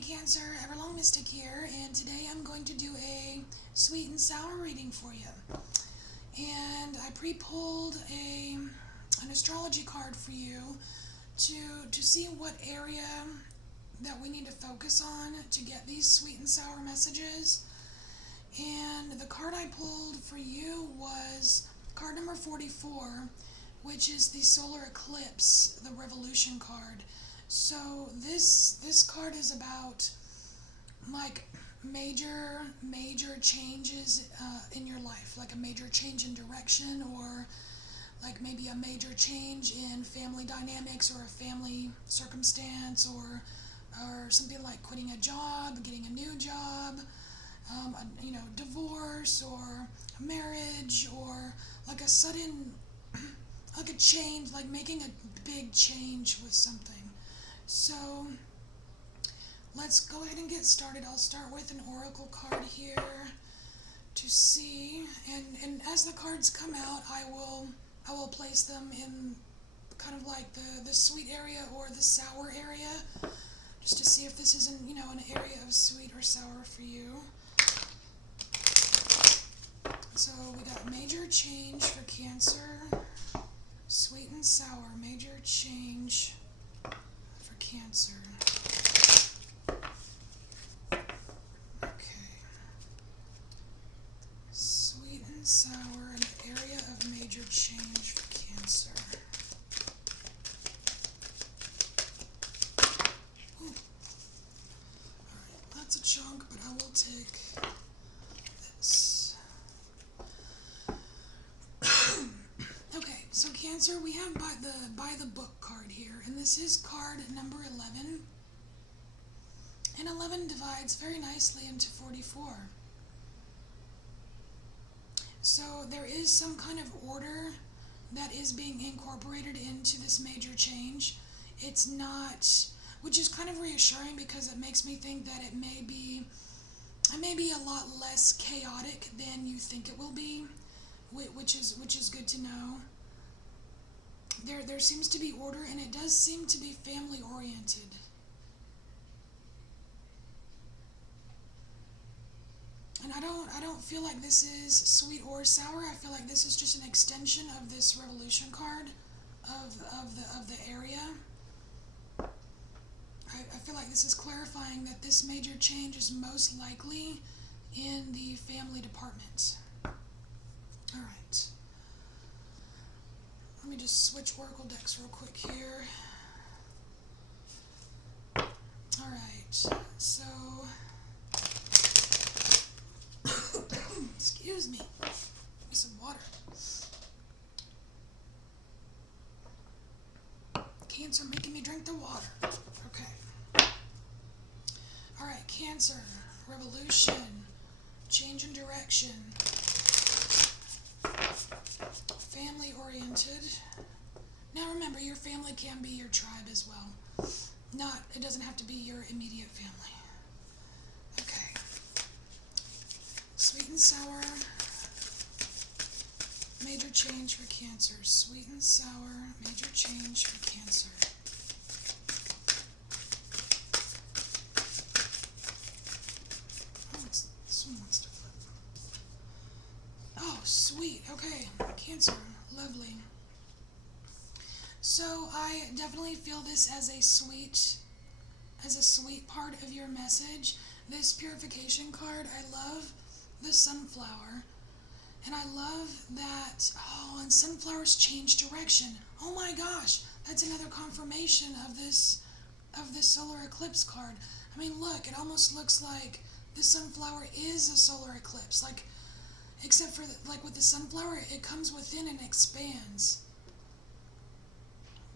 Cancer, Everlong Mystic here, and today I'm going to do a sweet and sour reading for you. And I pre-pulled an astrology card for you to see what area that we need to focus on to get these sweet and sour messages. And the card I pulled for you was card number 44, which is the solar eclipse, the revolution card. So this card is about like major changes in your life, like a major change in direction, or like maybe a major change in family dynamics or a family circumstance, or something like quitting a job, getting a new job, divorce or a marriage, or like a sudden like a change, like making a big change with something. So let's go ahead and get started. I'll start with an oracle card here to see, and as the cards come out, I will place them in kind of like the sweet area or the sour area, just to see if this is an area of sweet or sour for you. So we got major change for Cancer, sweet and sour, major change for Cancer. Okay. Sweet and sour, an area of major change for Cancer. Ooh. Alright, that's a chunk, but I will take this. Okay, so Cancer, we have by the book card here, and this is card number 11. And 11 divides very nicely into 44. So there is some kind of order that is being incorporated into this major change. It's not, which is kind of reassuring, because it makes me think that it may be a lot less chaotic than you think it will be, which is good to know. There seems to be order, and it does seem to be family oriented. And I don't feel like this is sweet or sour. I feel like this is just an extension of this revolution card of the area. I feel like this is clarifying that this major change is most likely in the family department. All right. Let me just switch oracle decks real quick here. All right. So excuse me. Give me some water. Cancer making me drink the water. Okay. All right, Cancer, revolution, change in direction, family oriented. Now remember, your family can be your tribe as well. It doesn't have to be your immediate family. Okay. Sweet and sour, major change for Cancer. Sweet and sour, major change for Cancer. Oh, this one wants to flip. Oh, sweet. Okay, Cancer, lovely. So I definitely feel this as a sweet part of your message. This purification card, I love the sunflower, and I love that, and sunflowers change direction. Oh my gosh, that's another confirmation of this solar eclipse card. I mean, look, it almost looks like the sunflower is a solar eclipse, like, except for like with the sunflower, it comes within and expands.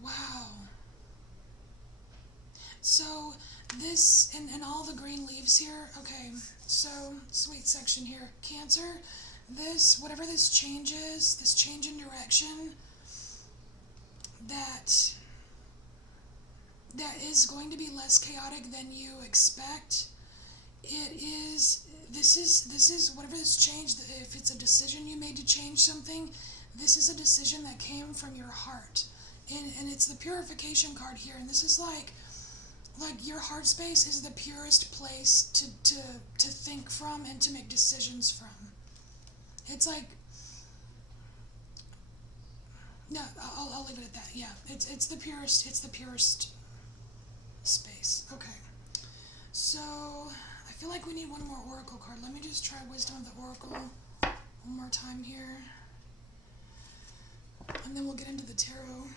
Wow. So this, and all the green leaves here. Okay, so sweet section here. Cancer, whatever this change is, this change in direction, that is going to be less chaotic than you expect. This is whatever this change, if it's a decision you made to change something, this is a decision that came from your heart. And it's the purification card here, and this is like like your heart space is the purest place to think from and to make decisions from. It's like, no, I'll leave it at that. Yeah, it's the purest space. Okay, so I feel like we need one more oracle card. Let me just try Wisdom of the Oracle one more time here, and then we'll get into the tarot.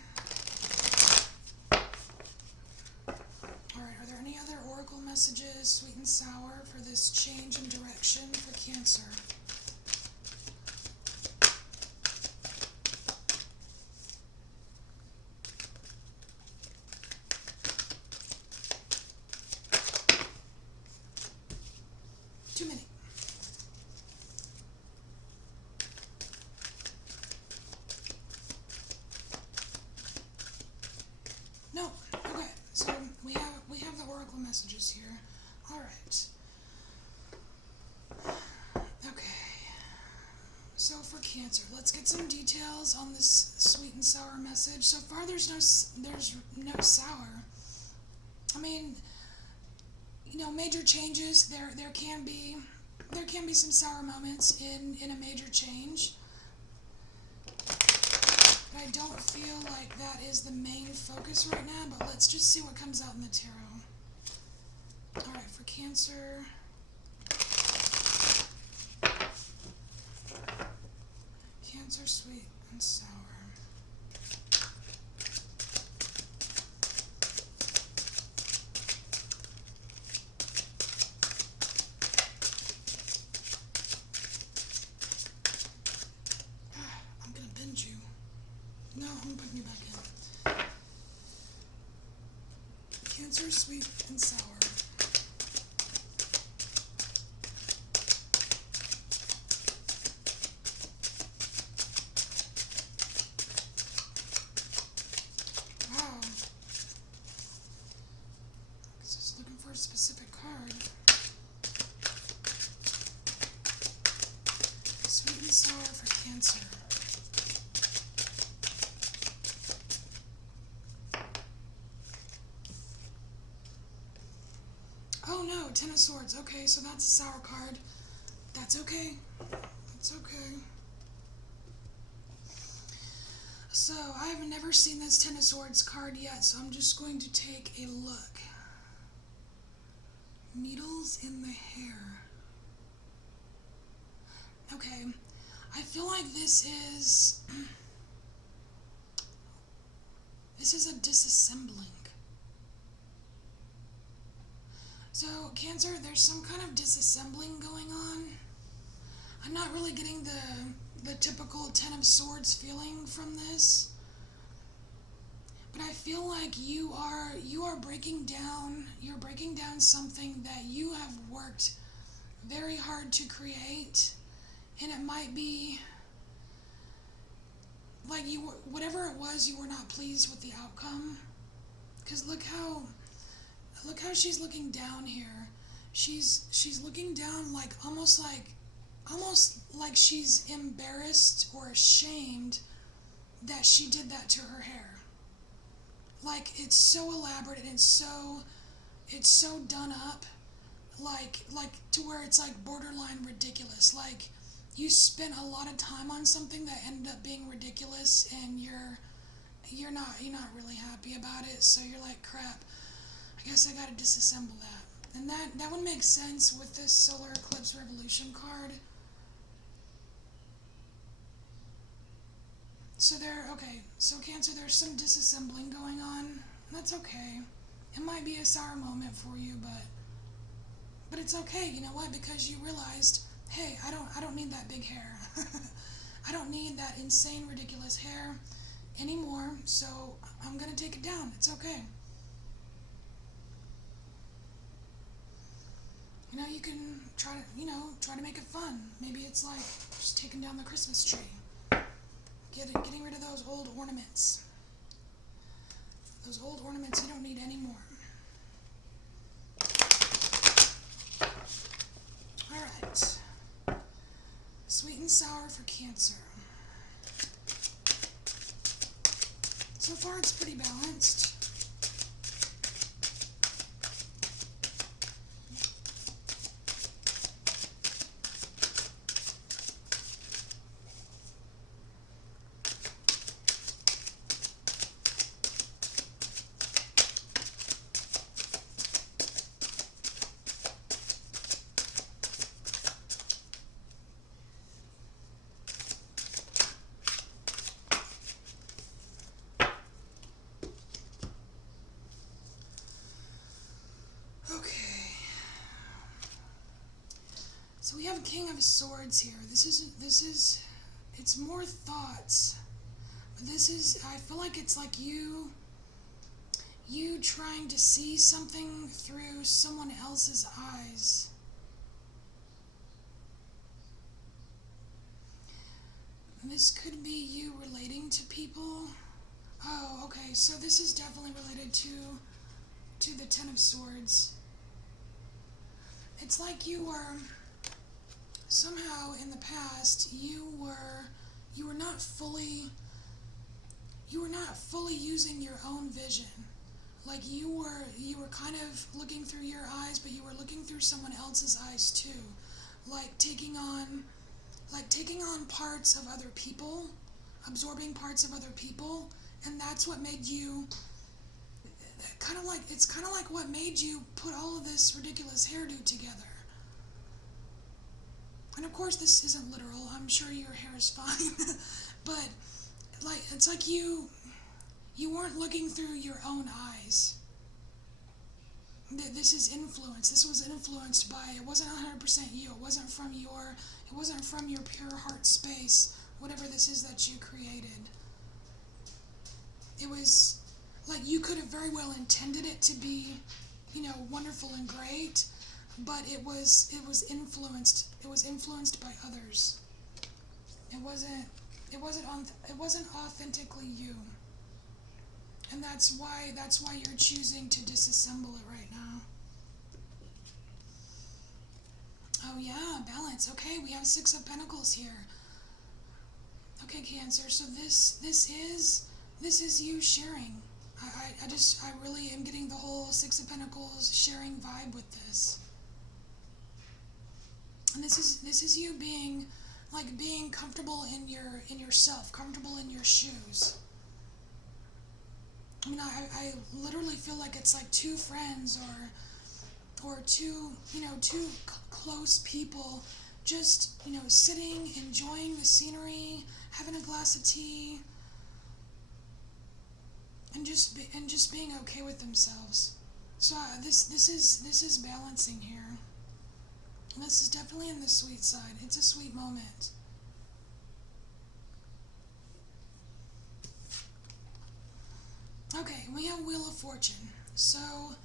Alright, are there any other oracle messages, sweet and sour, for this change in direction for Cancer? Too many. No. Okay. So we have the oracle messages here. All right. Okay. So for Cancer, let's get some details on this sweet and sour message. So far, there's no sour. I mean, major changes. There can be some sour moments in a major change. But I don't feel like that is the main focus right now, but let's just see what comes out in the tarot. Alright, for Cancer. Cancer, sweet and sour. I'm gonna binge you. No, I'm putting you back in. Cancer, sweet and sour. Wow. I was just looking for a specific card. Sweet and sour for Cancer. Oh no, Ten of Swords. Okay, so that's a sour card. That's okay. That's okay. So, I have never seen this Ten of Swords card yet, so I'm just going to take a look. Needles in the hair. Okay, I feel like this is a disassembling. So, Cancer, there's some kind of disassembling going on. I'm not really getting the typical Ten of Swords feeling from this. But I feel like you are breaking down something that you have worked very hard to create, and it might be like whatever it was, you were not pleased with the outcome. Because look how she's looking down here. She's looking down like almost like she's embarrassed or ashamed that she did that to her hair. Like, it's so elaborate and it's so done up, like to where it's like borderline ridiculous. Like, you spent a lot of time on something that ended up being ridiculous, and you're not really happy about it. So you're like, crap, I guess I gotta disassemble that. And that would make sense with this Solar Eclipse Revolution card. So Cancer, there's some disassembling going on. That's okay. It might be a sour moment for you, but it's okay. You know what? Because you realized, hey, I don't need that big hair. I don't need that insane, ridiculous hair anymore. So I'm gonna take it down. It's okay. You can try to make it fun. Maybe it's like just taking down the Christmas tree. Getting rid of those old ornaments. Those old ornaments you don't need anymore. Alright. Sweet and sour for Cancer. So far it's pretty balanced. a King of Swords here. This is, it's more thoughts. This is, I feel like it's like you trying to see something through someone else's eyes. This could be you relating to people. Oh, okay, so this is definitely related to the Ten of Swords. It's like you were, somehow in the past, you were not fully using your own vision. Like you were kind of looking through your eyes, but you were looking through someone else's eyes too. Like taking on parts of other people, absorbing parts of other people, and that's what made you it's kind of like what made you put all of this ridiculous hairdo together. And of course this isn't literal, I'm sure your hair is fine, but like it's like you weren't looking through your own eyes. This is influence. This was influenced by, it wasn't 100% you. It wasn't from your pure heart space, whatever this is that you created. It was like you could have very well intended it to be, wonderful and great, but it was influenced by others. It wasn't authentically you. And that's why you're choosing to disassemble it right now. Oh yeah, balance. Okay, we have Six of Pentacles here. Okay, Cancer, so this is you sharing. I really am getting the whole Six of Pentacles sharing vibe with this. And this is you being comfortable in yourself, comfortable in your shoes. I mean, I literally feel like it's like two friends or two close people just, sitting, enjoying the scenery, having a glass of tea, and just being okay with themselves. So this is balancing here. And this is definitely in the sweet side. It's a sweet moment. Okay, we have Wheel of Fortune. So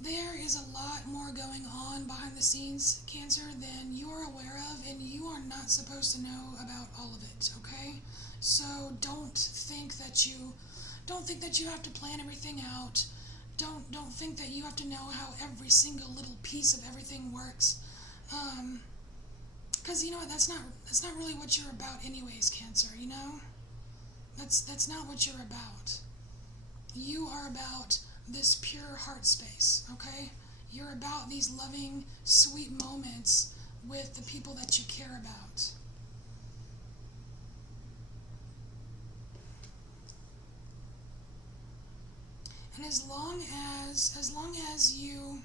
there is a lot more going on behind the scenes, Cancer, than you are aware of, and you are not supposed to know about all of it, okay? So don't think that you have to plan everything out. Don't think that you have to know how every single little piece of everything works. Because you know what, that's not really what you're about anyways, Cancer, That's not what you're about. You are about this pure heart space, okay? You're about these loving, sweet moments with the people that you care about. And as long as you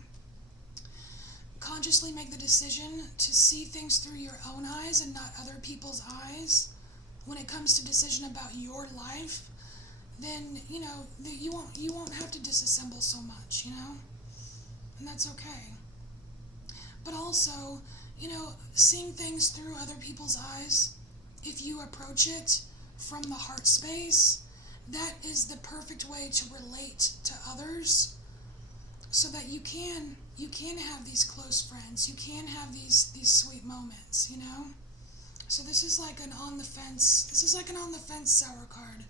consciously make the decision to see things through your own eyes and not other people's eyes, when it comes to decision about your life, then you won't have to disassemble so much, and that's okay. But also, seeing things through other people's eyes, if you approach it from the heart space, that is the perfect way to relate to others, so that you can have these close friends, you can have these sweet moments, So this is like an on the fence. This is like an on the fence sour card.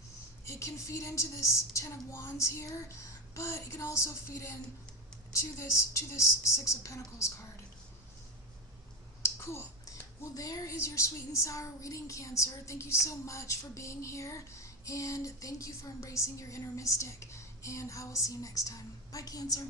It can feed into this Ten of Wands here, but it can also feed in to this Six of Pentacles card. Cool. Well, there is your sweet and sour reading, Cancer. Thank you so much for being here, and thank you for embracing your inner mystic. And I will see you next time. Bye, Cancer.